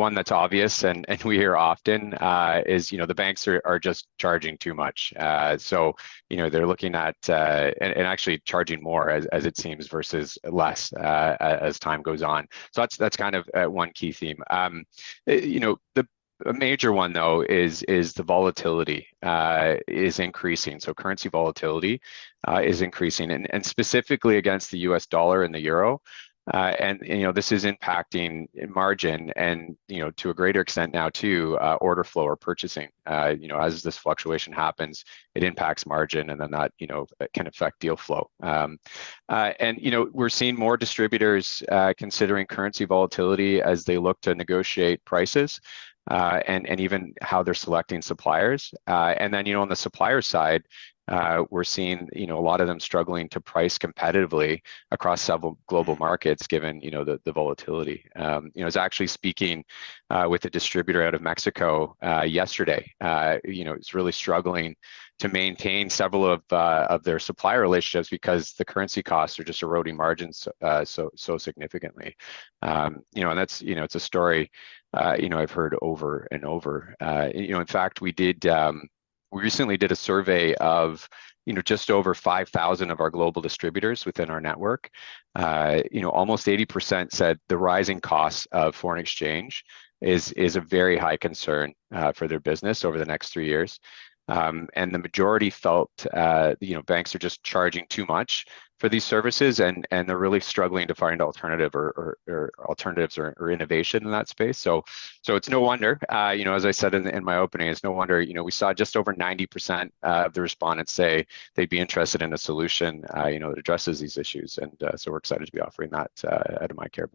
one that's obvious and we hear often is, the banks are just charging too much. So, they're looking at and actually charging more as it seems versus less as time goes on. So that's kind of one key theme. A major one though is the volatility is increasing. So currency volatility is increasing, and specifically against the U.S. dollar and the euro. And this is impacting margin, and to a greater extent now too, order flow or purchasing. As this fluctuation happens, it impacts margin, and then that can affect deal flow. And we're seeing more distributors considering currency volatility as they look to negotiate prices. And even how they're selecting suppliers. And then, on the supplier side, we're seeing, a lot of them struggling to price competitively across several global markets, given, the volatility. I was actually speaking with a distributor out of Mexico yesterday. It's really struggling to maintain several of their supplier relationships because the currency costs are just eroding margins so significantly. And that's, it's a story I've heard over and over. In fact, we recently did a survey of just over 5,000 of our global distributors within our network. Almost 80% said the rising costs of foreign exchange is a very high concern for their business over the next 3 years. And the majority felt banks are just charging too much for these services, and they're really struggling to find alternative or alternatives or innovation in that space. So it's no wonder, as I said in my opening, it's no wonder, we saw just over 90% of the respondents say they'd be interested in a solution, that addresses these issues. And so we're excited to be offering that at MyCare.